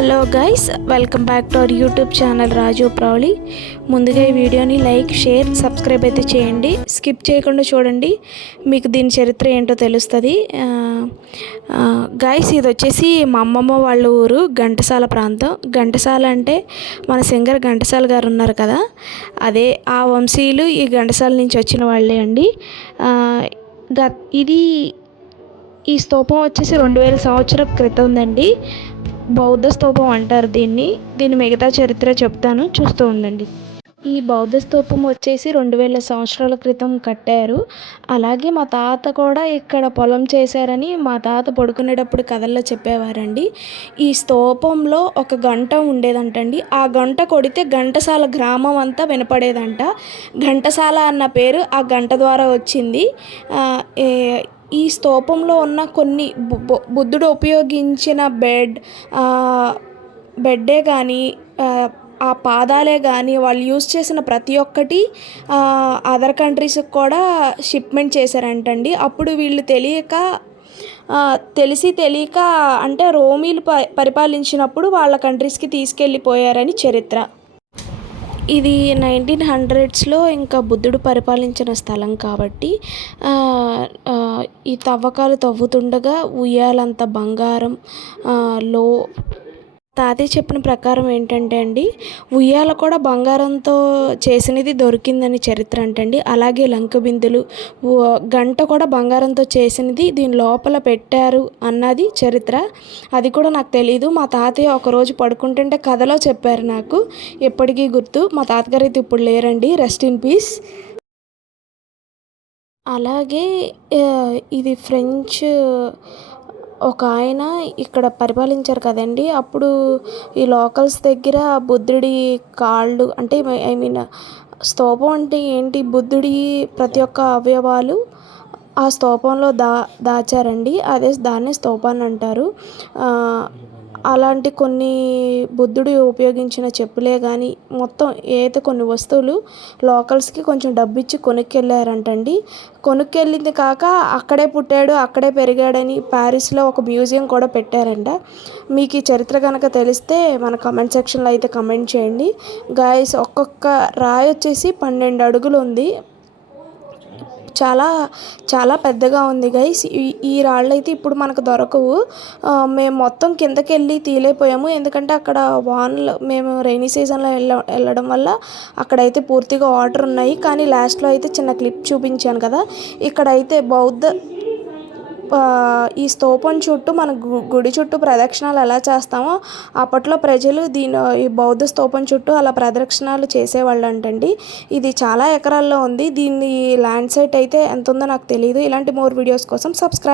Hello guys welcome back to our YouTube channel Raju Prouli. ముందుగా ఈ వీడియోని like share subscribe అయితే చేయండి. స్కిప్ చేయకుండా చూడండి. మీకు దీని చరిత్ర ఏంటో తెలుస్తుంది. గైస్ ఇది వచ్చేసి మా అమ్మమ్మ వాళ్ళ ఊరు ఘంటసాల ప్రాంతం. ఘంటసాల అంటే మన సింగర్ ఘంటసాల గారు ఉన్నారు కదా. అదే ఆ వంశీయులు ఈ ఘంటసాల నుంచి వచ్చిన వాళ్ళే అండి. గ ఇది ఈ స్తూపం వచ్చేసి రెండు వేల సంవత్సరం క్రితం ఉందండి బౌద్ధ స్తూపం అంటారు దీన్ని. దీని మిగతా చరిత్ర చెప్తాను. చూస్తూ ఉండండి. ఈ బౌద్ధ స్తూపం వచ్చేసి రెండు వేల సంవత్సరాల క్రితం కట్టారు. అలాగే మా తాత కూడా ఇక్కడ పొలం చేశారని మా తాత పడుకునేటప్పుడు కథల్లో చెప్పేవారండి. ఈ స్తూపంలో ఒక గంట ఉండేదంటండి. ఆ గంట కొడితే ఘంటసాల గ్రామం అంతా వినపడేదంట. ఘంటసాల అన్న పేరు ఆ గంట ద్వారా వచ్చింది. ఏ- ఈ స్తూపంలో ఉన్న కొన్ని బు- బు- బుద్ధుడు ఉపయోగించిన బెడ్ బెడ్డే కానీ ఆ, పాదాలే కానీ వాళ్ళు యూజ్ చేసిన ప్రతి ఒక్కటి అదర్ కంట్రీస్కి కూడా షిప్మెంట్ చేశారంటండి. అప్పుడు వీళ్ళు తెలియక తెలిసి తెలియక అంటే రోమీలు ప పరిపాలించినప్పుడు వాళ్ళ కంట్రీస్కి తీసుకెళ్ళిపోయారని చరిత్ర. ఇది నైన్టీన్ హండ్రెడ్స్లో ఇంకా బుద్ధుడు పరిపాలించిన స్థలం కాబట్టి ఈ తవ్వకాలు తవ్వుతుండగా ఉయ్యాలంత బంగారం లో తాతయ్య చెప్పిన ప్రకారం ఏంటంటే అండి ఉయ్యాల కూడా బంగారంతో చేసినది దొరికిందని చరిత్ర అంటండి. అలాగే లంక బిందులు గంట కూడా బంగారంతో చేసినది దీని లోపల పెట్టారు అన్నది చరిత్ర. అది కూడా నాకు తెలియదు మా తాతయ్య ఒకరోజు పడుకుంటుంటే కథలో చెప్పారు నాకు. ఎప్పటికీ గుర్తు మా తాతగారు అయితే ఇప్పుడు లేరండి. రెస్ట్ ఇన్ పీస్ అలాగే ఇది ఫ్రెంచ్ ఒక ఆయన ఇక్కడ పరిపాలించారు కదండి. అప్పుడు ఈ లోకల్స్ దగ్గర బుద్ధుడి కాళ్ళు అంటే ఐ మీన్ స్తూపం అంటే ఏంటి? బుద్ధుడి ప్రతి ఒక్క అవయవాలు ఆ స్తూపంలో దా దాచారండి. అదే దాన్నే స్తూపాన్ని అంటారు. అలాంటి కొన్ని బుద్ధుడు ఉపయోగించిన చెప్పులే కానీ మొత్తం ఏదైతే కొన్ని వస్తువులు లోకల్స్కి కొంచెం డబ్బు ఇచ్చి కొనుక్కెళ్ళారంటండి. కొనుక్కెళ్ళింది కాక అక్కడే పుట్టాడు అక్కడే పెరిగాడని ప్యారిస్లో ఒక మ్యూజియం కూడా పెట్టారంట. మీకు ఈ చరిత్ర కనుక తెలిస్తే మన కమెంట్ సెక్షన్లో అయితే కమెంట్ చేయండి. గాయస్ ఒక్కొక్క రాయి వచ్చేసి పన్నెండు అడుగులు ఉంది. చాలా చాలా పెద్దగా ఉంది గైస్ ఈ ఈ రాళ్ళు అయితే ఇప్పుడు మనకు దొరకవు. మేము మొత్తం కిందకి వెళ్ళి తీలేపోయాము ఎందుకంటే అక్కడ వానలు మేము రైనీ సీజన్లో వెళ్ళ వెళ్ళడం వల్ల అక్కడైతే పూర్తిగా వాటర్ ఉన్నాయి. కానీ లాస్ట్లో అయితే చిన్న క్లిప్ చూపించాను కదా. ఇక్కడైతే బౌద్ధ ఈ స్తూపం చుట్టూ మన గు- గుడి చుట్టూ ప్రదక్షిణాలు ఎలా చేస్తామో అప్పట్లో ప్రజలు దీని ఈ బౌద్ధ స్తూపం చుట్టూ అలా ప్రదక్షిణాలు చేసేవాళ్ళు అంటండి ఇది చాలా ఎకరాల్లో ఉంది. దీన్ని ల్యాండ్ సైట్ అయితే ఎంత ఉందో నాకు తెలియదు ఇలాంటి మోర్ వీడియోస్ కోసం సబ్స్క్రైబ్